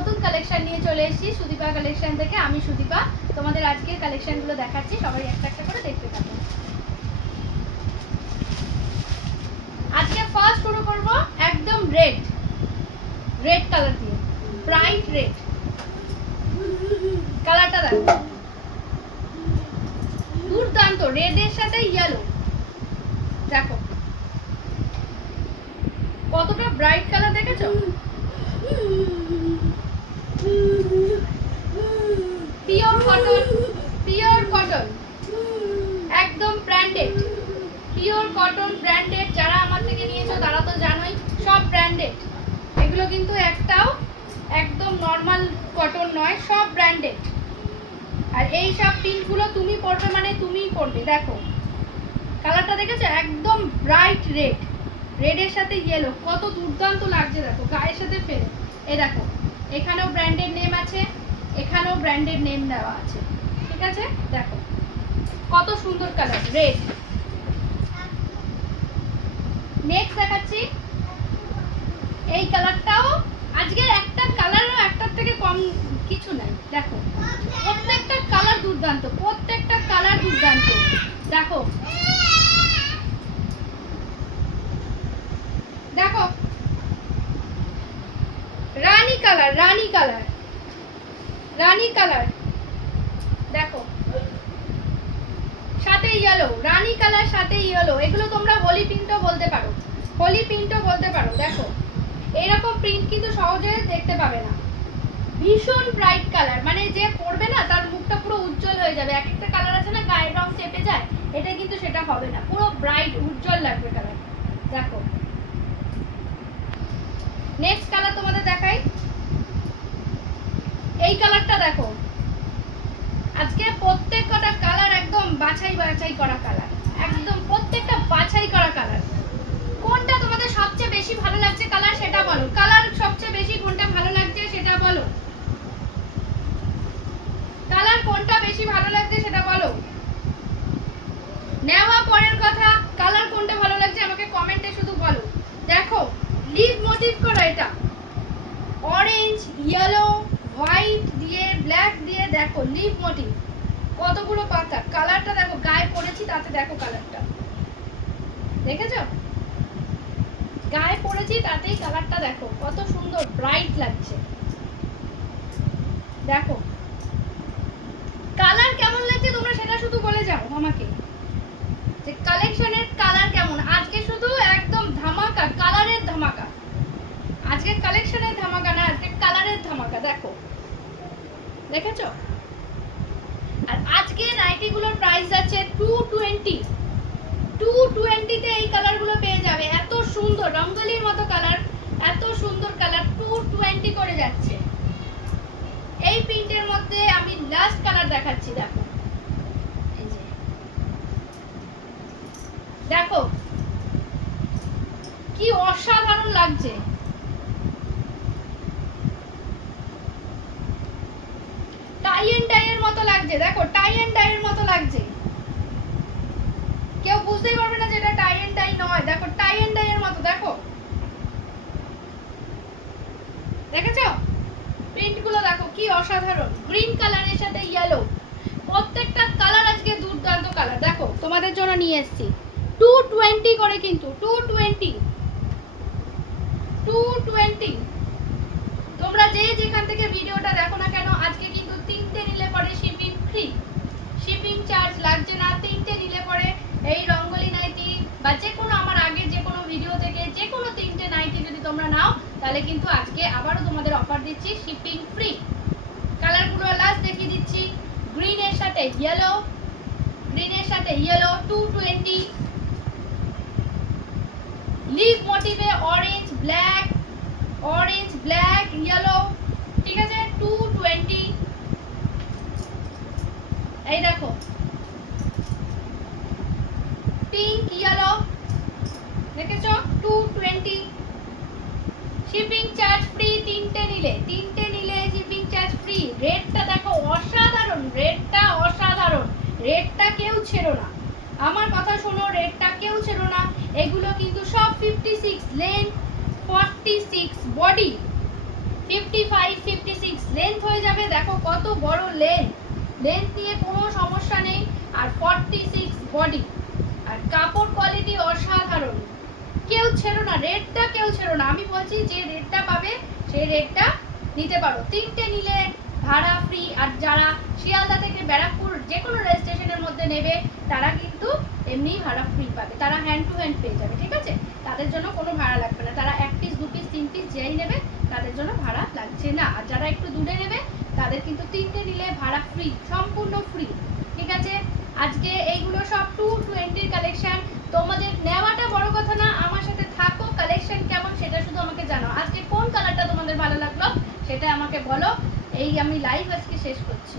নতুন কালেকশন নিয়ে চলে এসেছি সুদীপা কালেকশন থেকে। আমি সুদীপা, তোমাদের আজকের কালেকশনগুলো দেখাচ্ছি, সবাই একটা একটা করে দেখতে থাকো। আজকে ফার্স্ট শুরু করব একদম রেড কালার দিয়ে, ব্রাইট রেড কালারটা দেখো, দুর্দান্ত। রেডের সাথে ইয়েলো দেখো কতটা ব্রাইট কালার, দেখেছো? পিওর কটন একদম ব্র্যান্ডেড, পিওর কটন ব্র্যান্ডেড। যারা আমার থেকে নিয়েছো তারা তো জানোই সব ব্র্যান্ডেড, এগুলো কিন্তু একটাও একদম নর্মাল কটন নয়, সব ব্র্যান্ডেড। আর এই সব প্রিন্টগুলো তুমি পরবে মানে তুমিই পরবে। দেখো কালারটা দেখেছো, একদম ব্রাইট রেডের সাথে ইয়েলো, কত দুর্দান্ত লাগছে দেখো গায়ের সাথে ফেলে। এই দেখো এখানেও ব্র্যান্ডেড নেম আছে, এখানেও ব্র্যান্ডেড নেম দেওয়া আছে, ঠিক আছে? দেখো কত সুন্দর কালার রেড। নেক্সট দেখাচ্ছি এই কালারটাও, আজকে একটা কালারও একটার থেকে কম কিছু নাই। দেখো প্রত্যেকটা কালার দুর্দান্ত, প্রত্যেকটা কালার দুর্দান্ত। দেখো দেখো রানী কালার দেখো, সাথে ইয়েলো, রানী কালার সাথে ইয়েলো। এগুলো তোমরা হোলি প্রিন্টও বলতে পারো। দেখো এরকম প্রিন্ট কিন্তু সহজে দেখতে পাবে না। ভীষণ ব্রাইট কালার, মানে যে পরবে না তার মুখটা পুরো উজ্জ্বল হয়ে যাবে। এক একটা কালার আছে না গায়ের রং চেপে যায়, এটা কিন্তু সেটা হবে না, পুরো ব্রাইট উজ্জ্বল লাগবে কালার। দেখো নেক্সট কালার তোমাদের দেখাই, এই কালারটা দেখো। আজকে প্রত্যেকটা কালার একদম বাছাই করা কালার, একদম প্রত্যেকটা বাছাই করা কালার। কোনটা তোমাদের সবচেয়ে বেশি ভালো লাগছে কালার সেটা বলো, কালার সবচেয়ে বেশি কোনটা ভালো লাগছে সেটা বলো, কালার কোনটা বেশি ভালো লাগছে সেটা বলো। নেওয়া পরের কথা, কালার কোনটা ভালো লাগছে আমাকে কমেন্টে শুধু বলো। দেখো লিভ মোটিভ করা, এটা অরেঞ্জ ইয়েলো হোয়াইট দিয়ে ব্ল্যাক দিয়ে, দেখো লিভ মোটিভ, কতগুলো পাতা। কালারটা দেখো, গায়ে পরেছি তাতে দেখো কালারটা দেখেছো, গায়ে পরেছি তাতেই কালারটা দেখো কত সুন্দর ব্রাইট লাগছে। দেখো কালার কেমন লাগছে তোমরা সেটা শুধু বলে যাও আমাকে, যে কালেকশনের কালার কেমন। আজকে শুধু একদম ধামাকা, কালারের ধামাকা। আজকে কালেকশনের ধামাকা না, আজকে কালারের ধামাকা। দেখো দেখেছো? আর আজকে নাইটিগুলোর প্রাইস আছে 220 তে এই কালারগুলো পেয়ে যাবে। এত সুন্দর রঙ্গোলির মতো কালার, এত সুন্দর কালার 220 করে যাচ্ছে। এই প্রিন্টের মধ্যে আমি লাস্ট কালার দেখাচ্ছি, দেখো এই যে, দেখো কি অসাধারণ লাগছে। টাই এন্ড ডাই এর মতো লাগছে, দেখো টাই এন্ড ডাই এর মতো লাগছে, কেউ বুঝতেই পারবে না যে এটা টাই এন্ড ডাই নয়। দেখো টাই এন্ড ডাই এর মতো, দেখো দেখেছো? প্রিন্টগুলো দেখো কি অসাধারণ, গ্রিন কালারের সাথে ইয়েলো, প্রত্যেকটা কালার আজকে দুর্দান্ত কালার। দেখো তোমাদের জন্য নিয়ে এসেছি 220 করে, কিন্তু 220 তোমরা যে যেখান থেকে ভিডিওটা দেখো না কেন, আজকে কিন্তু তিনটে নিলে পরে শিপিং ফ্রি, শিপিং চার্জ লাগছে না। তিনটে নিলে পরে এই রঙ্গোলি নাইটি বা যে কোনো আমার আগে যে কোনো ভিডিও থেকে যে কোনো তিনটে নাইটি যদি তোমরা নাও, তাহলে কিন্তু আজকে আবারও তোমাদের অফার দিচ্ছি শিপিং ফ্রি। কালারগুলো লাস্ট দেখিয়ে দিচ্ছি, গ্রিনের সাথে ইয়েলো, 220, লিভ মোটিভে অরেঞ্জ ব্ল্যাক ইয়েলো, ঠিক আছে 220। এই দেখো পিঙ্ক ইয়েলো, দেখেছো 220, শিপিং চার্জ ফ্রি। তিনটে নিলে শিপিং চার্জ ফ্রি। রেটটা দেখো অসাধারণ, রেটটা কেউ ছেড়ো না, আমার কথা শোনো, রেটটা কেউ ছেড়ো না। এগুলো কিন্তু সব 56 লেন্থ, 46 বডি, 55 56 লেন্থ হয়ে যাবে, দেখো কত বড় লেন্থ, লেন্থ নিয়ে কোনো সমস্যা নেই। আর 46 বডি, আর কাপড় কোয়ালিটি অসাধারণ, কেউ ছেড়ো না, রেটটা কেউ ছেড়ো না। আমি বলছি যে রেটটা পাবে সেই রেটটা নিতে পারো, তিনটে নিলে ভাড়া ফ্রি। আর যারা শিয়ালদা থেকে ব্যারাকপুর যে কোনো রেল স্টেশনের মধ্যে নেবে তারা কিন্তু এমনি ভাড়া ফ্রি পাবে, তারা হ্যান্ড টু হ্যান্ড পেয়ে যাবে, ঠিক আছে? তাদের জন্য কোনো ভাড়া লাগবে না, তারা 1 পিস 2 পিস 3 পিস যেই নেবে তাদের জন্য ভাড়া লাগছে না। আর যারা একটু দূরে নেবে তাদের কিন্তু তিনটে নিলে ভাড়া ফ্রি, সম্পূর্ণ ফ্রি, ঠিক আছে? আজকে এইগুলো সব 220 কালেকশন, তোমাদের নেওয়াটা বড় কথা না, আমার সাথে থাকো, কালেকশন কেমন সেটা শুধু আমাকে জানাও। আজকে কোন কালারটা তোমাদের ভালো লাগলো সেটা আমাকে বলো। এই আমি লাইভ আজকে শেষ করছি।